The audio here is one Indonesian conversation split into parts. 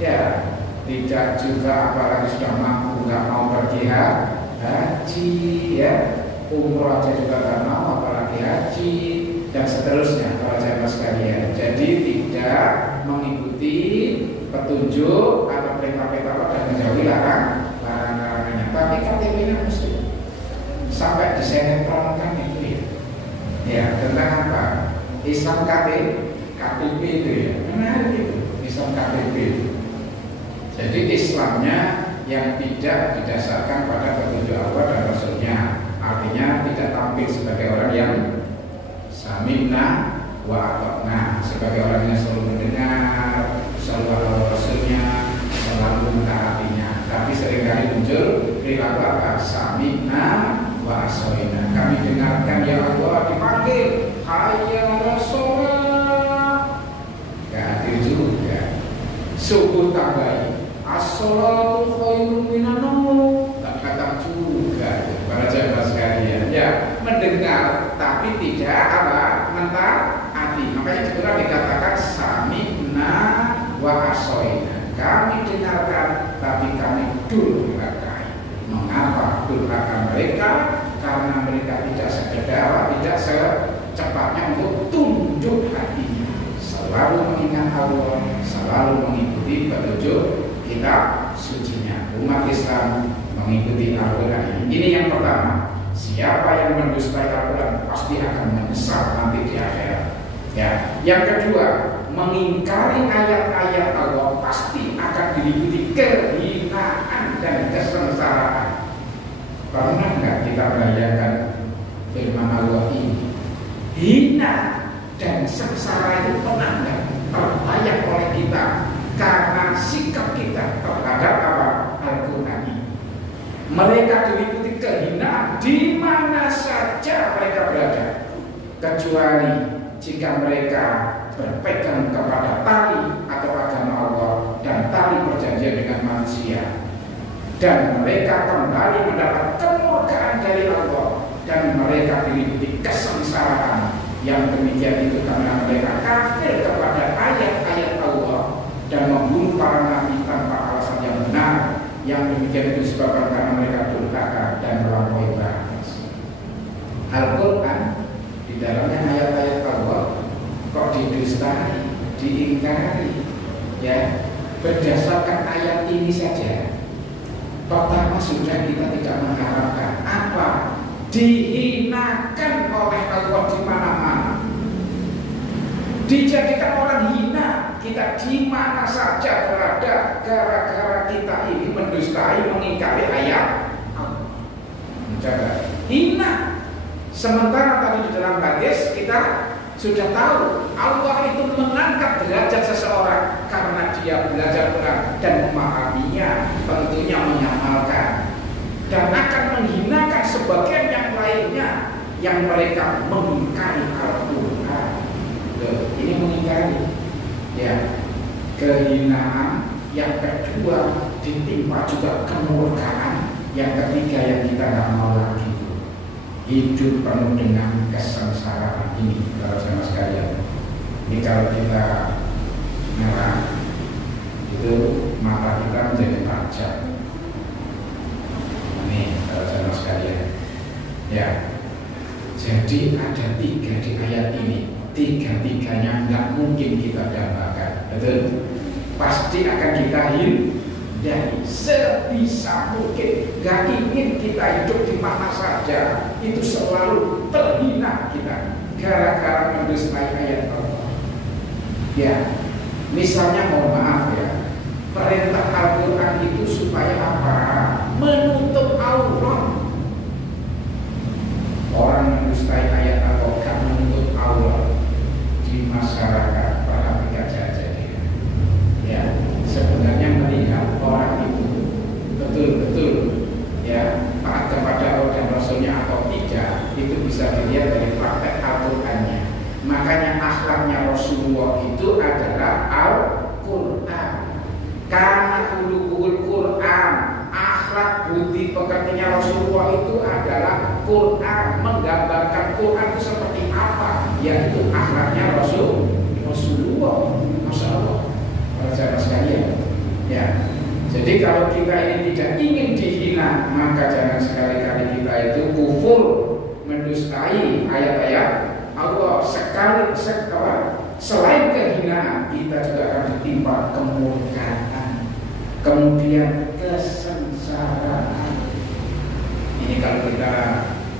Ya, tidak juga apalagi sudah mampu nggak mau pergi haji, ya, umroh aja juga nggak mau apalagi haji dan seterusnya para jamaah sekalian. Jadi tidak mengikuti petunjuk atau perintah-perintah Allah dan menjauhi larangannya. Tapi KTP-nya mesti sampai disenetronkan itu ya. Ya, tentang apa? Islam KTP itu ya. Menarik itu, Islam KTP itu. Jadi Islamnya yang tidak didasarkan pada petunjuk Allah dan Rasulnya, artinya tidak tampil sebagai orang yang sami'na wa ata'na, sebagai orang yang selalu mendengar, selalu ala Rasulnya, selalu mentaatinya. Tapi seringkali muncul perilaku apa? Sami'na wa asoina. Kami dengarkan ya Allah dipanggil, hayya Rasulullah, gak hadir juga. Subuh tambahin, as-salatu khairun minan naum, tak kata juga para jamaah sekalian. Ya, mendengar tapi tidak apa? Mentaati. Makanya juga dikatakan sami'na wa asoina. Kami dengarkan tapi kami durhakai. Mengapa durhaka mereka? Karena mereka tidak sekedar, tidak secepatnya untuk tunduk hatinya, selalu mengingat Allah, selalu mengikuti petunjuk kitab sucinya. Umat Islam mengikuti Al-Quran. Ini yang pertama. Siapa yang mendustai Al-Quran pasti akan menyesal nanti di akhirat. Ya. Yang kedua, mengingkari ayat-ayat Allah pasti akan diikuti kehinaan dan kesengsaraan. Pernah nggak kita bayangkan firman Allah ini? Hina dan sengsara itu pernah nggak terbayang oleh kita karena sikap kita terhadap apa? Al-Quran ini. Mereka diikuti kehinaan di mana saja mereka berada, kecuali jika mereka berpegang kepada tali atau agama Allah dan tali perjanjian dengan manusia, dan mereka kembali mendapat kemurkaan dari Allah, dan mereka diikuti kesengsaraan. Yang demikian itu karena mereka kafir kepada ayat-ayat Allah dan membunuh para nabi tanpa alasan yang benar. Yang demikian itu disebabkan karena mereka durhaka dan melampaui batas. Al-Quran di dalamnya ayat-ayat Allah kok didustai, diingkari, ya, berdasarkan ayat ini saja. Pertama sudah kita tidak mengharapkan apa? Dihinakan oleh Allah di mana-mana, dijadikan orang hina kita di mana saja berada gara-gara kita ini mendustai, mengingkari ayat Allah. Menjaga hina. Sementara tadi di dalam hadis kita sudah tahu Allah itu mengangkat derajat seseorang karena dia belajar Quran dan memahaminya, tentunya mengamalkan, dan akan menghinakan sebagian yang lainnya yang mereka mengingkari Al-Quran. Ini mengingkari, ya, kehinaan. Yang kedua ditimpa juga kemurkaan. Yang ketiga yang kita nggak mau lagi, hidup penuh dengan kesengsaraan ini, para jemaah sekalian. Ini kalau kita merah, itu mata kita menjadi tajam. Ini para jemaah sekalian. Ya, jadi ada tiga di ayat ini. Tiga-tiganya nggak mungkin kita dambakan, betul? Pasti akan kita hindari sebisa mungkin. Gak ingin kita hidup di mana saja itu selalu terhina kita gara-gara mendustai ayat Allah. Ya, misalnya mohon maaf ya, perintah Al-Quran itu supaya apa? Menutup aurat. Orang mendustai ayat Allah kan menutup aurat di masyarakat. Perhatikan saja dia. Ya, sebenarnya melihat orang itu betul-betul, ya, taat kepada Allah dan Rasulnya atau tidak, itu bisa dilihat dari praktek Al-Qurannya. Makanya akhlaknya Rasulullah itu adalah Al-Quran. Karena ulul Quran, akhlak budi pekertinya Rasulullah itu adalah Quran. Menggambarkan Quran itu seperti apa? Yaitu akhlaknya Rasulullah. Masya Allah, para jamaah sekalian. Jadi kalau kita ini tidak ingin dihina, maka jangan sekali-kali kita itu kufur, mendustai ayat-ayat Allah. Selain kehinaan, kita juga akan ditimpa kemurkaan, kemudian kesengsaraan. Ini kalau kita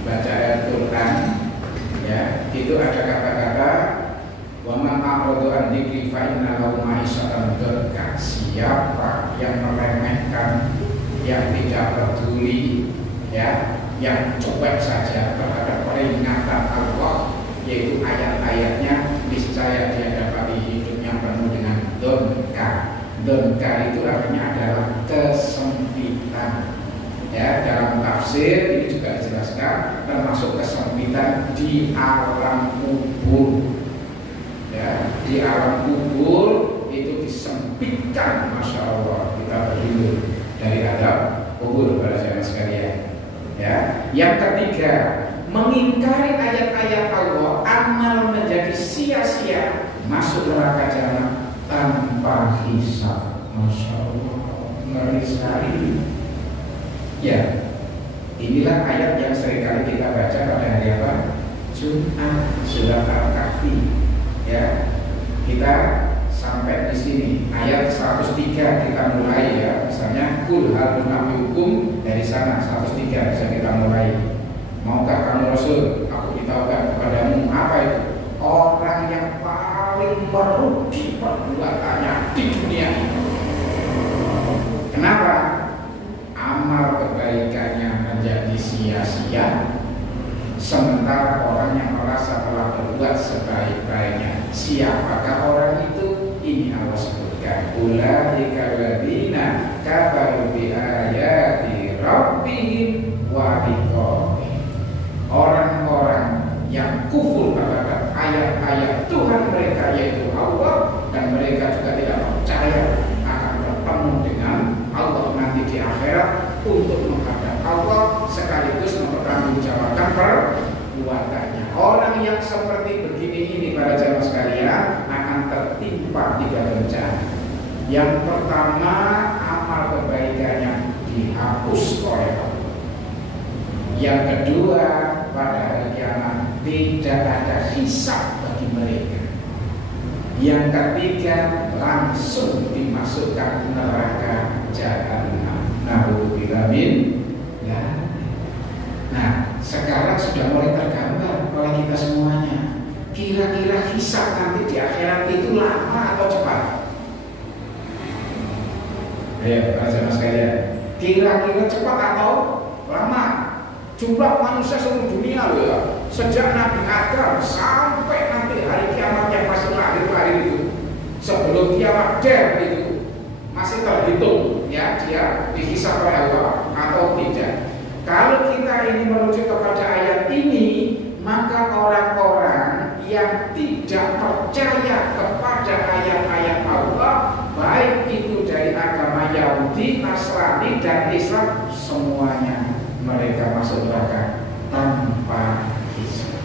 baca ayat Quran, ya, itu ada kata-kata wa man a'radu an dzikri fa inna lahu ma'isyatan dzanka. Siapa yang meremehkan, yang tidak peduli, ya, yang cuek saja terhadap peringatan Allah, yaitu ayat-ayatnya, niscaya dia dapat hidup yang penuh dengan dzanka. Dzanka itu artinya adalah kesempitan. Ya, dalam tafsir ini juga dijelaskan termasuk kesempitan di alam kubur. Ya, di alam kubur itu disempitkan, masya Allah, kita berlindung dari adab kubur pada zaman sekalian. Ya, yang ketiga, mengingkari ayat-ayat Allah, amal menjadi sia-sia, masuk neraka jahanam tanpa hisab. Masya Allah, ngeri sekali. Ya, inilah ayat yang seringkali kita baca pada hari apa? Jumat, surat Al-Kahfi. Ya, kita sampai di sini ayat 103 kita mulai, ya. Misalnya kul hal nunabbiukum, dari sana 103 bisa kita mulai. Maukah kamu Rasul, aku beritahukan kepadamu apa itu? Orang yang paling merugi perbuatannya di dunia ini. Kenapa? Amal kebaikannya menjadi sia-sia, sementara orang yang merasa telah berbuat sebaik-baiknya. Siapakah orang itu? Ini Allah sebutkan, ulaika alladziina kafaru bi ayati rabbihim wa biqaumihim. Orang-orang yang kufur terhadap ayat-ayat Tuhan mereka, yaitu Allah, dan mereka juga tidak percaya akan bertemu dengan Allah nanti di akhirat untuk menghadap Allah sekaligus mempertanggungjawabkan perbuatannya. Orang yang seperti begini ini pada jamaah sekalian akan tertimpa 3 bencana. Yang pertama, amal kebaikannya dihapus oleh Allah. Yang kedua, pada hari kiamat tidak ada hisab bagi mereka. Yang ketiga, langsung dimasukkan neraka jahanam. Na'udzubillah min. Nah, sekarang sudah mulai tergambar oleh kita semuanya. Kira-kira hisab nanti di akhirat itu lama atau cepat? Ayo, para jemaah sekalian, kira-kira cepat atau lama? Jumlah manusia seluruh dunia loh ya, sejak Nabi Adam sampai nanti hari kiamat yang masih lahir itu, sebelum kiamat itu masih terhitung, ya, dia dihisab oleh Allah atau tidak. Kalau kita ini merujuk kepada ayat ini, maka orang-orang yang tidak percaya kepada ayat-ayat Allah, baik itu dari agama Yahudi, Nasrani, dan Islam, semuanya mereka masuk neraka tanpa hisab.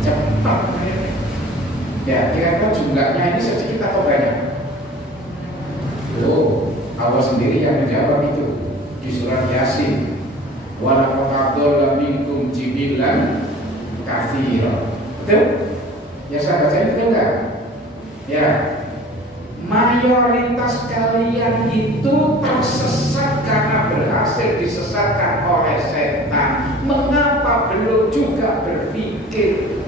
Cepat. Ya, kira-kira jumlahnya ini sedikit atau banyak? Loh, Allah sendiri yang menjawab itu di surat Yasin. Wa laqad adalla minkum jibilan katsira. Betul? Ya, saya baca itu enggak? Ya. Mayoritas kalian itu tersesat karena berhasil disesatkan oleh setan. Mengapa belum juga berpikir?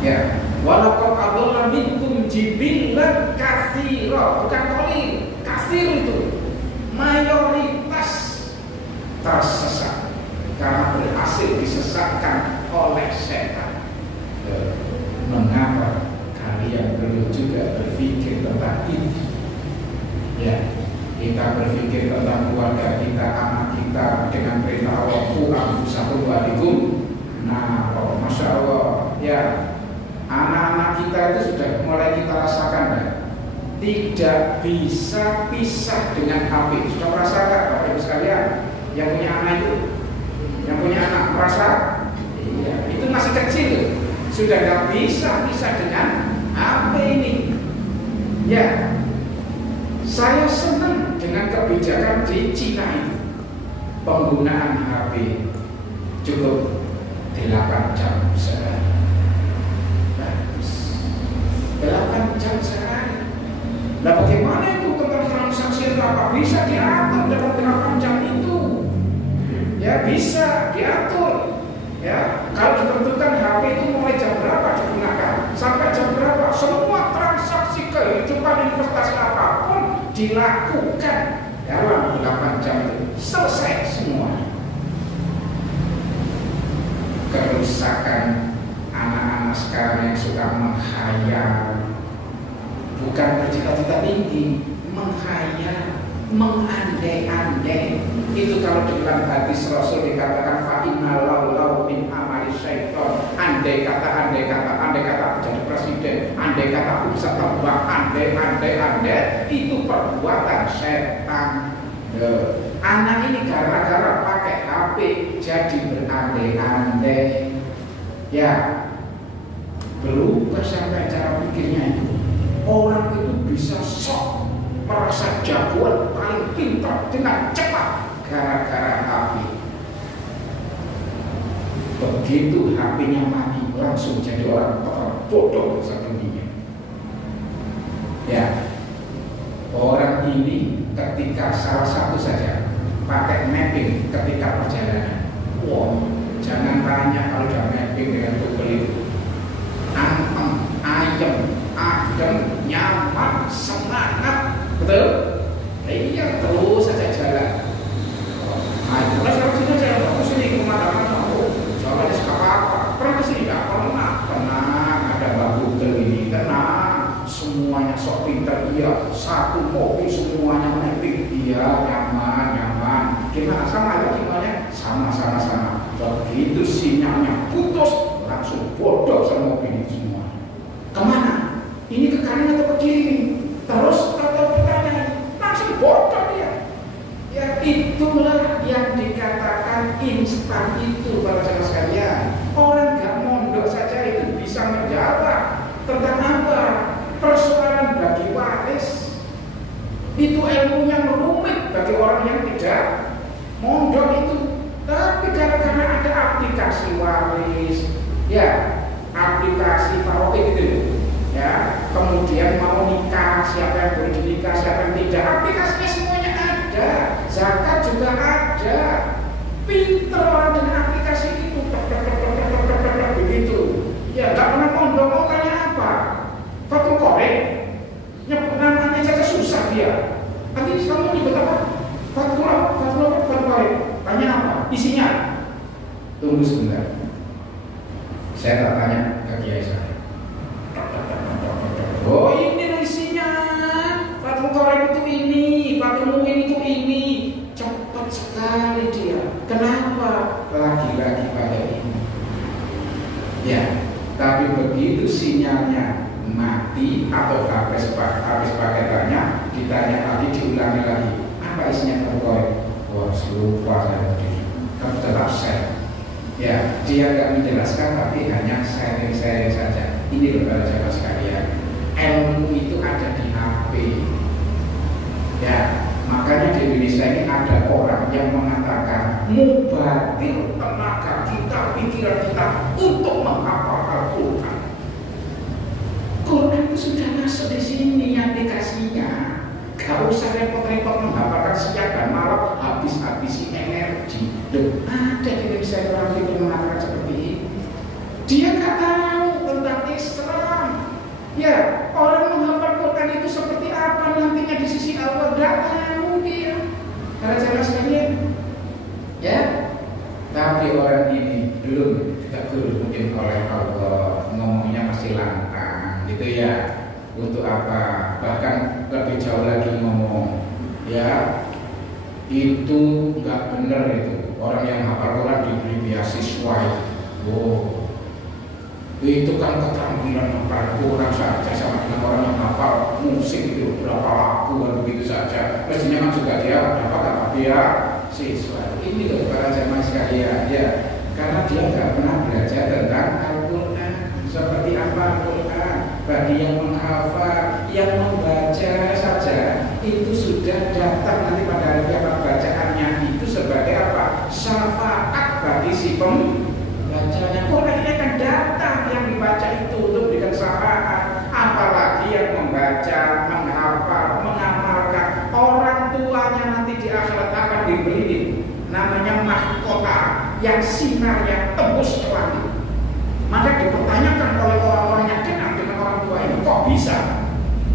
Ya, walaupun adalla minkum jibilan katsira, bukan qalil, katsir itu. Mayoritas tersesat karena berhasil disesatkan oleh setan. Mengapa kalian belum juga berpikir tentang itu? Ya, kita berpikir tentang keluarga kita, anak kita, dengan perintah Allah, anfusakum wa ahlikum. Nah, masya Allah, ya, anak-anak kita itu sudah mulai kita rasakan, ya. Tidak bisa pisah dengan api. Sudah merasakan, Bapak Ibu sekalian, yang punya anak itu, yang punya anak merasa, iya, itu masih kecil, sudah tidak bisa pisah dengan api ini. Ya, Saya senang dengan kebijakan di Cina itu. Penggunaan HP cukup 8 jam sehari. Bagus. 8 jam sehari. Nah bagaimana itu tentang transaksi apa bisa diatur dalam 8 jam itu? Ya bisa diatur. Ya, kalau ditentukan HP itu mulai jam berapa digunakan sampai jam berapa, semua transaksi kehidupan investasi apapun dilakukan dalam 8 jam itu selesai semua. Kerusakan anak-anak sekarang yang suka menghayal, bukan bercita-cita tinggi, menghayal, mengandai-andai. Itu kalau di dalam hadis Rasul dikatakan fa inna lau min amali syaiton. Andai kata aku jadi presiden, andai kata aku bisa terbang, andai itu perbuatan setan. Anak ini gara-gara pakai HP jadi berandai-andai. Ya, berubah sampai cara pikirnya itu. Orang itu bisa sok merasa jagoan paling pintar dengan cepat gara-gara HP. Begitu HP-nya mati, langsung jadi orang bodoh sedunia. Ya, orang ini ketika salah satu saja pakai mapping ketika perjalanan, wow, jangan tanya kalau udah mapping dengan Google itu, anteng, ayem, adem, nyaman, semangat, betul? Iya, terus saja jalan. Nah, sekarang sini jalan terus ini pemandangan aku, jalannya sekarang apa? Pernah sih nggak pernah, tenang, ada Mbak Google ini, tenang, semuanya sok pintar, iya, satu mobil semuanya mapping, iya, nyaman. Gimana sama ya gimana? Sama. Begitu sinyalnya putus, langsung bodoh sama mobil itu semua. Kemana? Ini ke kanan atau ke kiri? Terus atau ke kanan? Langsung bodoh dia. Ya itulah yang dikatakan instan itu para jemaah sekalian. Orang gak mondok saja itu bisa menjawab tentang apa? Persoalan bagi waris. Itu ilmunya rumit bagi orang yang tidak mondok itu. Tapi gara-gara ada aplikasi waris, ya aplikasi paroki gitu, ya kemudian mau nikah, siapa yang boleh dinikah, siapa yang tidak, aplikasinya semuanya ada, zakat juga ada, pinter orang dengan aplikasi itu, begitu, ya nggak pernah mondok, mau tanya apa, Fatul Qorib, nyebut namanya saja susah dia, nanti kamu nyebut apa, Fatul Qorib, tanya apa, isinya, tunggu sebentar. Saya tak tanya ke kiai saya. Oh ini isinya, Fatul Qorib itu ini, Fatul Mu'in itu ini. Cepat sekali dia. Kenapa? Lagi-lagi pada ini. Ya, tapi begitu sinyalnya mati atau habis paketannya, ditanya lagi, diulangi lagi. Apa isinya Fatul Qorib? Wah, lupa saya tadi. Kamu tetap share. Ya, dia nggak menjelaskan tapi hanya sharing saja. Ini loh para jemaah sekalian, ilmu itu ada di HP. Ya, makanya di Indonesia ini ada orang yang mengatakan mubadir tenaga kita, pikiran kita untuk menghafal Al-Quran. Quran itu sudah masuk di sini aplikasinya. Gak usah repot-repot menghafalkan siang dan malam, habis-habisi energi. Loh, ada di Indonesia orang itu mengatakan seperti ini. Dia gak tahu tentang Islam. Ya, orang menghafal Quran itu seperti apa nantinya di sisi Allah, gak tahu dia. Karena jelas sekalian. Ya, tapi orang ini belum ditegur mungkin oleh Allah, ngomongnya masih lantang, gitu ya. Untuk apa? Bahkan lebih jauh lagi ngomong, ya itu nggak benar itu. Orang yang hafal Quran diberi beasiswa itu. Oh, itu kan keterampilan hafal Quran saja sama dengan orang yang hafal musik itu berapa lagu dan begitu saja. Mestinya kan juga dia dapat apa dia siswa. Ini loh para jemaah sekalian, ya karena dia nggak pernah belajar tentang Al-Quran. Seperti apa Al-Quran? Bagi yang menghafal, yang membaca saja itu sudah datang nanti pada hari kiamat. Bacaannya itu sebagai apa? Syafaat bagi si pembacanya. Quran ini akan datang yang dibaca itu untuk berikan syafaat. Apalagi yang membaca, menghafal, mengamalkan. Orang tuanya nanti di akhirat akan diberi namanya mahkota yang sinar yang tembus ke langit. Maka dipertanyakan oleh orang-orang yang kenal dengan orang tua ini, kok bisa?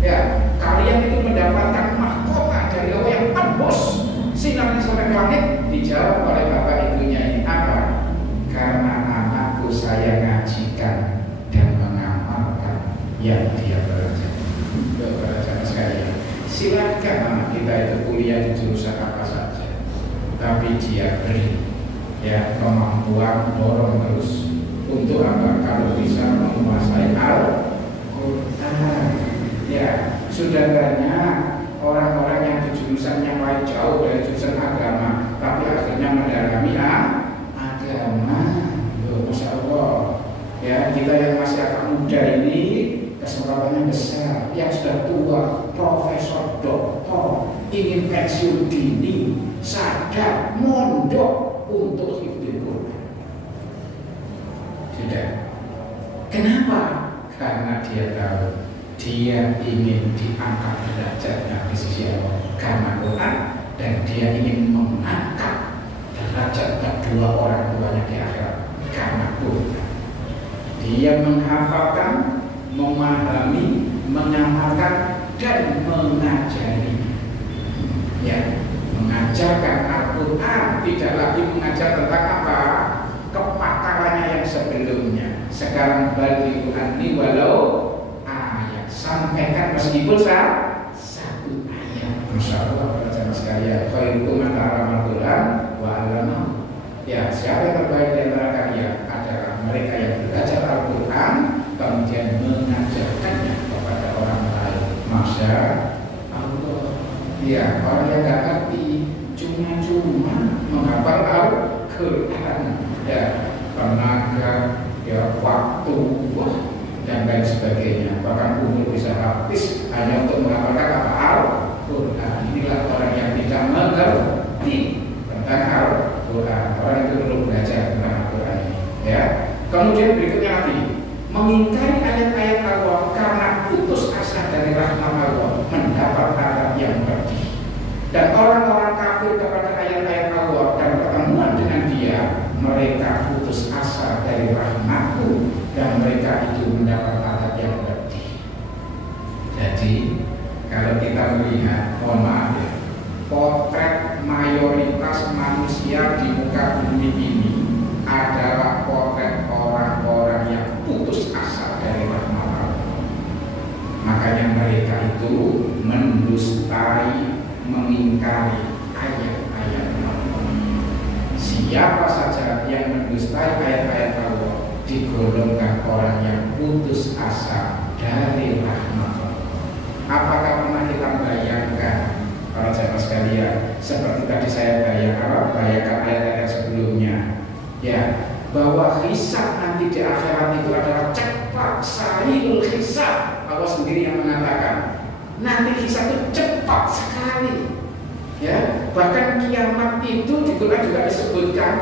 Ya, kalian itu mendapatkan mahkota dari Allah yang tembus sinarnya sampai ke langit. Dijawab oleh bapak ibunya ini apa? Karena anakku saya ngajikan dan mengamalkan yang dia belajar. Belajar sekali. Silakan anak kita itu kuliah di jurusan apa saja, tapi dia beri ya kemampuan dorong terus untuk apa? Kalau bisa menguasai Al-Quran. Ya, sudah banyak orang-orang yang di jurusan yang lain jauh dari jurusan agama, tapi akhirnya mendalami agama. Masya Allah. Ya, kita yang masih agak muda ini kesempatannya besar. Yang sudah tua, profesor, doktor, ingin pensiun dini, sadar, mondok untuk hifdzul Quran. Sudah. Kenapa? Karena dia tahu dia ingin diangkat derajatnya di sisi Allah karena Quran, dan dia ingin mengangkat derajat kedua orang tuanya di akhirat karena Quran. Dia menghafalkan, memahami, mengamalkan, dan mengajari. Ya, mengajarkan Al-Quran, tidak lagi mengajar tentang apa? Kepakarannya yang sebelumnya. Sekarang bagi Quran ini walau sampaikan meskipun satu ayat. Masya Allah, para sekalian. Khairukum man ta'allama al-Quran wa 'allamahu. Ya, siapa yang terbaik di antara kalian adalah mereka yang belajar Al-Quran kemudian mengajarkannya kepada orang lain. Masya Allah. Ya, orang yang nggak ngerti cuma menghafal Al-Quran, ya, tenaga, ya, waktu, dan lain sebagainya, bahkan umur bisa habis hanya untuk menghafalkan apa? Al-Quran. Inilah orang yang tidak mengerti tentang Al-Quran. Orang itu perlu belajar tentang Al-Quran ini. Ya. Kemudian berikutnya lagi, mengingkari ayat-ayat Allah karena putus asa dari rahmat Allah, mendapat adab yang pedih. Dan orang-orang kafir kepada ayat-ayat Allah dan pertemuan dengan Dia, mereka putus asa dari rahmatku dan mereka itu mendapat adab yang pedih. Jadi kalau kita melihat, mohon maaf ya, potret mayoritas manusia di muka bumi ini adalah potret orang-orang yang putus asa dari rahmat Allah. Makanya mereka itu mendustai, mengingkari ayat-ayat Allah. Siapa saja yang mendustai ayat-ayat Allah digolongkan orang yang putus asa dari rahmat Allah. Apakah pernah kita bayangkan, para jamaah sekalian, seperti tadi saya bayangkan ayat-ayat sebelumnya, ya, bahwa hisab nanti di akhirat itu adalah cepat, sariul hisab. Allah sendiri yang mengatakan nanti hisab itu cepat sekali. Ya, bahkan kiamat itu di Quran juga disebutkan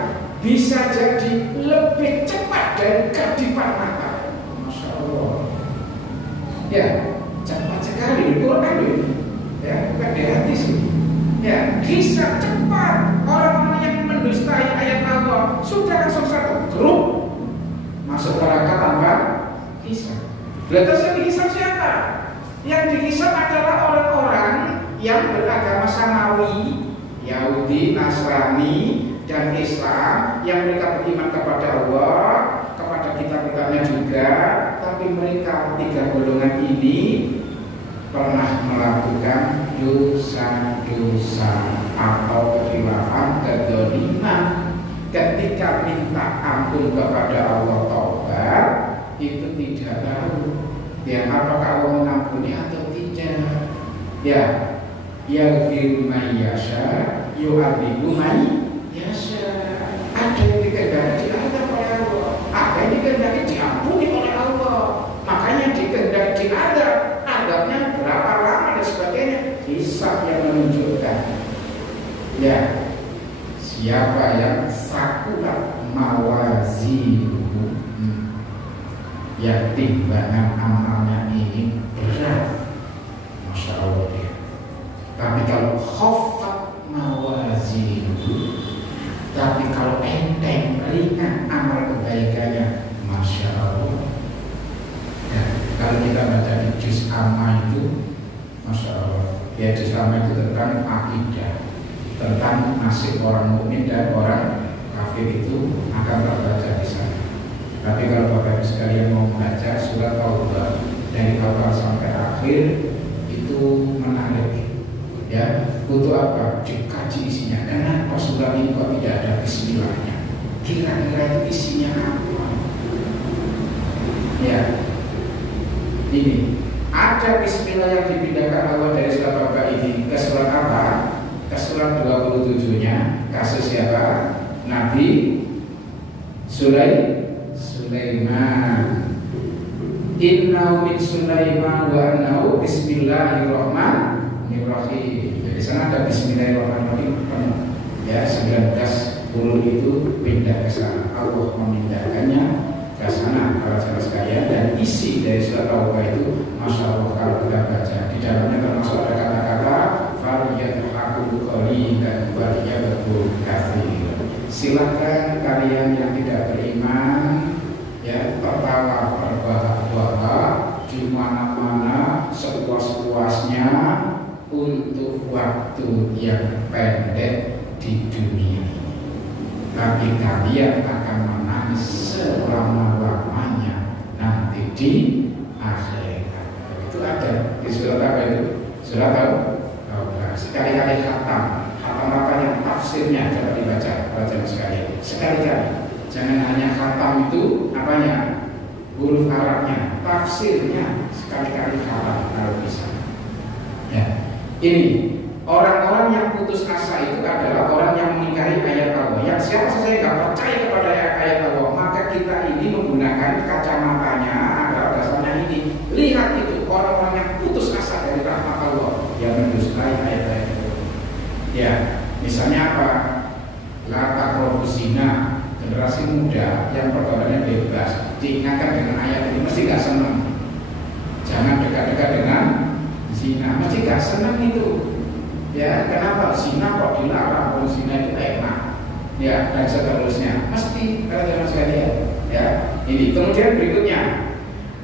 bisa jadi lebih cepat dari kedipan mata. Masya Allah. Ya, cepat sekali di Quran ini. Ya, bukan di hadis ini. Ya, hisab cepat. Orang-orang yang mendustai ayat Allah sudah langsung satu grup masuk neraka tanpa hisab. Terus yang dihisab siapa? Yang dihisab adalah orang-orang yang beragama samawi, Yahudi, Nasrani, dan Islam, yang mereka beriman kepada Allah, kepada kitab-kitabnya juga, tapi mereka tiga golongan ini pernah melakukan dosa-dosa atau kekhilafan, kedzaliman. Ketika minta ampun kepada Allah, taubat, itu tidak tahu ya apakah Allah mengampuni atau tidak. Ya, yaghfiru man yasha, yu'adzibu man yasha. Ada yang dikehendaki diazab oleh Allah, ada yang dikehendaki diampuni oleh Allah. Makanya dikehendaki diazab, azabnya berapa lama dan sebagainya. Hisab Ya, siapa yang sakulat mawazinuhu, yang timbangan amalnya ini berat, Masya Allah dia. Tapi kalau khaffat mawazinuhu, tapi kalau enteng, ringan amal kebaikannya, Masya Allah. Ya, kalau kita baca di juz amma itu, Masya Allah, ya juz amma itu tentang akidah, tentang nasib orang mukmin dan orang kafir itu akan terbaca di sana. Tapi kalau Bapak Ibu sekalian mau membaca surat Taubah dari awal sampai akhir itu menarik. Ya, butuh apa? Dikaji isinya. Kenapa surat ini kok tidak ada bismillahnya? Kira-kira itu isinya apa? Ya, ini ada bismillah yang dipindahkan Allah dari surat Taubah ini ke surat apa? Ke surat 27-nya. Kasus siapa? Nabi Sulaiman. Innahu min Sulaiman wa annahu bismillahirrahmanirrahim. Jadi sana ada bismillahirrahmanirrahim penuh. Ya, 19 huruf itu pindah ke sana. Allah memindahkannya ke sana para sahabat sekalian, dan isi dari surat Taubah itu Masya Allah kalau kita baca di dalamnya termasuk ada kata-kata falyadhakul qalilan wa liyabkul katsir. Silakan kalian yang tidak beriman ya tertawa terbahak-bahak di mana-mana sepuas-puasnya untuk waktu yang pendek di dunia ini. Tapi kalian akan menangis selama-lamanya nanti di akhirat. Itu ada di surat apa itu? Surat Taubah. Sekali-kali khatam apa yang tafsirnya coba dibaca bacaan sekalian. Sekali-kali. Jangan hanya khatam itu apanya? Huruf Arabnya, tafsirnya sekali-kali khatam kalau bisa. Ya. Ini orang-orang yang putus asa itu adalah orang yang mengingkari ayat Allah. Yang siapa saja yang tidak percaya kepada ayat Allah, maka kita ini menggunakan kacamatanya adalah dasarnya ini. Lihat itu orang-orang yang putus asa dari rahmat Allah, yang mendustai ayat-ayat itu. Ya, misalnya apa? La taqrabuz zina. Generasi muda yang pergaulannya bebas diingatkan dengan ayat ini mesti gak senang. Jangan dekat-dekat dengan zina, mesti gak senang itu. Ya, kenapa? Zina kok dilarang? Kalau zina itu enak. Ya, dan seterusnya. Mesti kalian sekalian. Ya, ini. Kemudian berikutnya,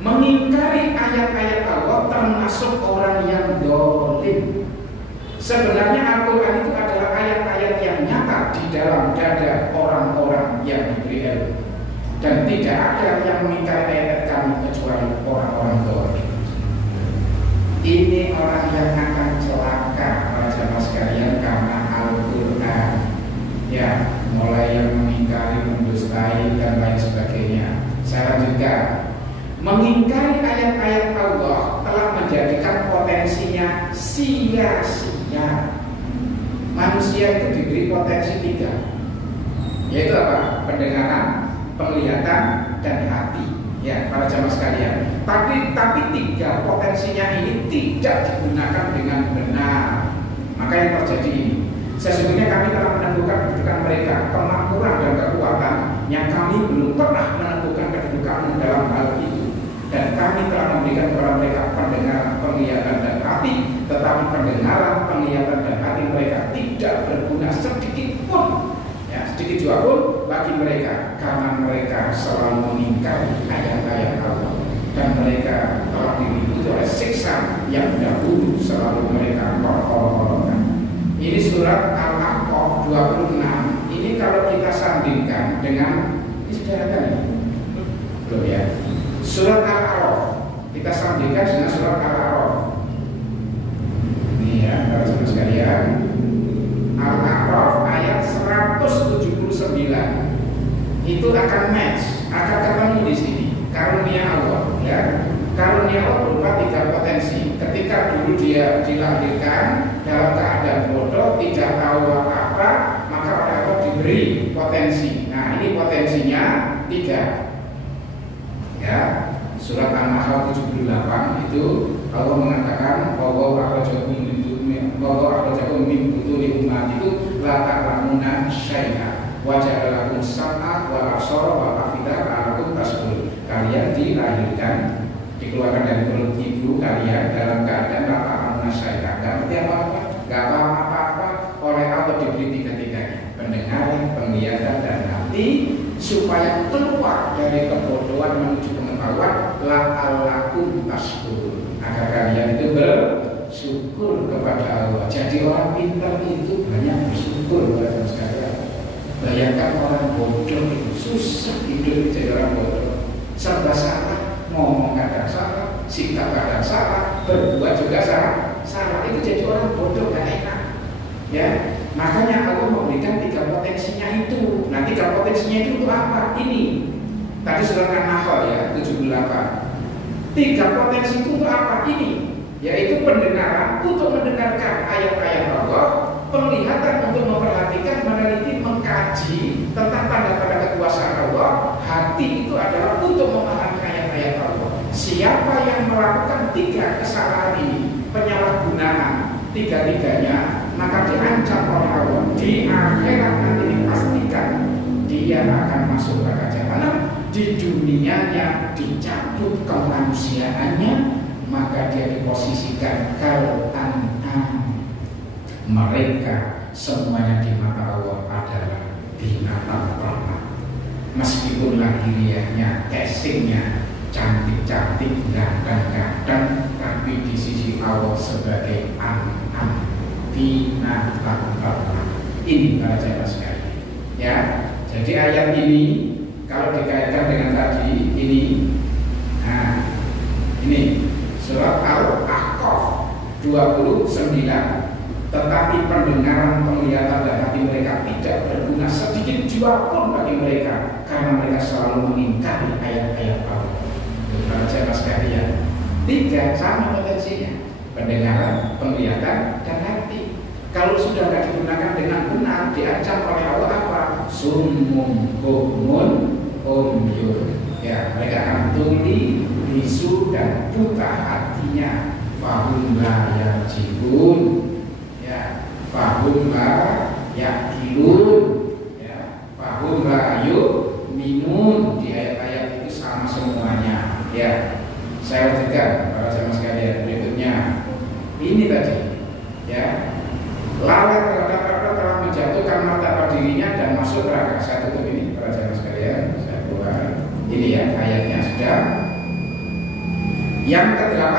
mengingkari ayat-ayat Allah termasuk orang yang dolim. Sebenarnya Al-Quran itu adalah ayat-ayat yang nyata di dalam dada orang-orang yang diberi ilmu, dan tidak ada yang mengingkari ayat kami kecuali orang-orang dolim. Ini orang yang akan celaka para jamaah sekalian karena Al-Quran. Ya, mulai yang mengingkari, mendustai dan lain sebagainya. Saya lanjutkan. Mengingkari ayat-ayat Allah telah menjadikan potensinya sia-sia. Manusia itu diberi potensi 3, yaitu apa? Pendengaran, penglihatan, dan hati. Ya, para jamaah sekalian. Tapi 3 potensinya ini tidak digunakan dengan benar. Maka yang terjadi ini, sesungguhnya kami telah menentukan kedudukan mereka, kemampuan dan kekuatan yang kami belum pernah menentukan kedudukan dalam hal itu. Dan kami telah memberikan kepada mereka pendengaran, penglihatan, dan hati. Tetapi pendengaran, penglihatan, dan hati mereka tidak berguna sedikit pun, ya, sedikit juga pun bagi mereka, karena mereka selalu mengingkari ayat-ayat Allah, dan mereka telah diliputi oleh siksa yang dahulu selalu mereka olok-olokkan. Ini surat Al-A'raf 26. Ini kalau kita sandingkan dengan ini sudah ada nih, belum ya? Surat Al-A'raf kita sandingkan dengan surat Al-A'raf. Ini ya, para saudara sekalian, Al-A'raf ayat 179 itu akan match, akan ketemu di sini. Karunia Allah, ya. Karunia Allah berupa 3 potensi. Ketika dulu dia dilahirkan dalam keadaan bodoh, tidak tahu apa-apa, maka oleh Allah diberi potensi. Nah, ini potensinya 3. Ya, surat An-Nahl 78 itu Allah mengatakan bahwa akhrajakum min butuni ummat itu la ta'lamuna syai'a wa ja'ala lakum sam'a wal absara wal afida la'allakum tashkurun. Kalian dilahirkan, dikeluarkan dari perut ibu kalian dalam keadaan la ta'lamuna syai'a, enggak ngerti apa-apa, enggak paham apa-apa. Oleh Allah diberi tiga-tiganya, pendengaran, penglihatan, dan hati, supaya keluar dari kebodohan menuju pengetahuan, la'allakum tashkurun, agar kalian itu bersyukur kepada Allah. Jadi orang pintar itu banyak bersyukur kepada sekalian. Bayangkan orang bodoh itu susah hidup jadi orang bodoh, serba salah, ngomong kadang salah, sikap kadang salah, berbuat juga salah. Itu jadi orang bodoh, gak enak. Ya, makanya Allah memberikan tiga potensinya itu. Nah, tiga potensinya itu untuk apa? Ini tadi surat An-Nahl ya 78. Tiga potensi itu untuk apa? Ini, yaitu pendengaran untuk mendengarkan ayat-ayat Allah, penglihatan untuk memperhatikan, meneliti, mengkaji tentang tanda-tanda kekuasaan Allah, hati itu adalah untuk memahami ayat-ayat Allah. Siapa yang melakukan tiga kesalahan ini, penyalahgunaan tiga-tiganya, maka diancam oleh Allah di akhirat nanti dipastikan dia akan masuk neraka jahanam. Di dunianya dicabut kemanusiaannya, maka dia diposisikan kal an'am. Mereka semuanya di mata Allah adalah binatang ternak. Meskipun lahiriahnya, casingnya cantik-cantik, ganteng-ganteng, tapi di sisi Allah sebagai an'am, binatang ternak. Ini para jamaah sekalian. Ya, jadi ayat ini kalau dikaitkan dengan tadi ini, nah ini surat Al-Ahqaf 29. Tetapi pendengaran, penglihatan, dan hati mereka tidak berguna sedikit jua pun bagi mereka, karena mereka selalu mengingkari ayat-ayat Allah. Para jamaah sekalian, tiga sama potensinya: pendengaran, penglihatan, dan hati. Kalau sudah tidak digunakan dengan benar, diancam oleh Allah apa? Summun bukmun umyun. Ya, mereka akan tuli, bisu, dan buta hatinya. Fahum la yarji'un. Ya, fahum la yaqilun. Ya, fahum la yu'minun. Di ayat-ayat itu sama semuanya. Ya, saya lanjutkan para jamaah sekalian berikutnya. Ini tadi, ya, lalai terhadap apa telah menjatuhkan martabat dirinya dan masuk neraka. Saya tutup ini para jamaah sekalian. Saya buat ini ya, ayatnya sudah. Yang ke-8,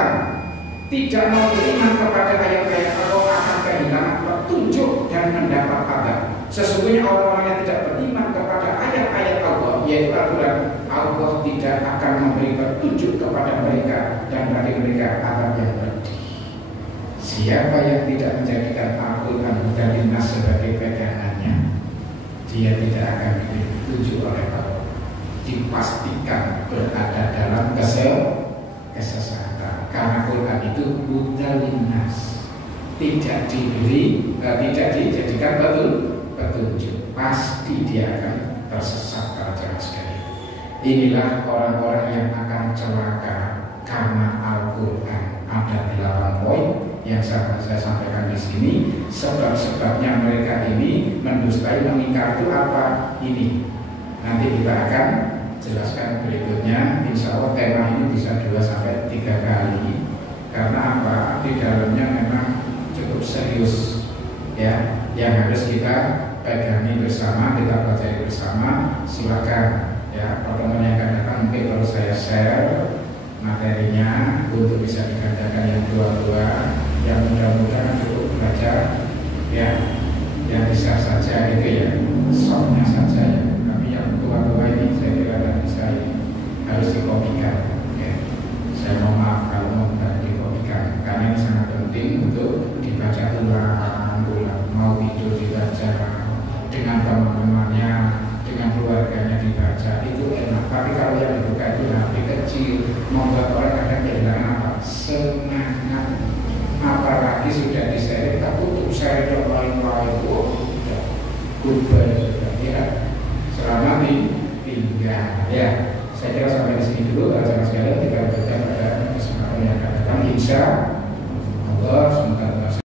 tidak mau beriman kepada ayat-ayat Allah akan kehilangan petunjuk dan mendapat adab. Sesungguhnya orang-orang yang tidak beriman kepada ayat-ayat Allah, yaitu Al-Quran, Allah tidak akan memberi petunjuk kepada mereka, dan bagi mereka adab yang pedih. Siapa yang tidak menjadikan Al-Quran dan Nas sebagai pegangannya, dia tidak akan diberi petunjuk oleh Allah. Dipastikan berada dalam kesesatan, karena Quran itu hudal linnas, tidak dijadikan petunjuk, pasti dia akan tersesat para jamaah sekalian. Inilah orang-orang yang akan celaka karena Al-Quran. Ada 8 poin yang saya sampaikan di sini. Sebab-sebabnya mereka ini mendustai, mengingkar itu apa? Ini nanti kita akan jelaskan berikutnya. Insya Allah tema ini bisa 2-3 kali. Karena apa? Di dalamnya memang cukup serius, ya, yang harus kita pegangi bersama, kita pelajari bersama. Silakan ya, pertemuan yang akan datang mungkin kalau saya share materinya untuk bisa dikerjakan yang dua-dua, yang mudah-mudahan cukup belajar ya, yang bisa saja gitu ya, softnya saja ya. Tapi yang tua-tua ini saya kira tidak bisa, harus dikopikan ya. Saya mohon maaf kalau mau dikopikan, karena ini sangat penting untuk dibaca ulang-ulang. Mau tidur dibaca, dengan teman-temannya, dengan keluarganya dibaca, itu enak. Tapi kalau yang dibuka itu hati kecil, membuat orang kadang kehilangan apa? Semangat. Apalagi sudah di-share, kita tutup share yang lain-lain, sudah goodbye sudah ya. Selamat tinggal ya. Saya kira sampai di sini dulu, jamaah sekalian. Kita berbicara pada kesempatan yang akan datang, insya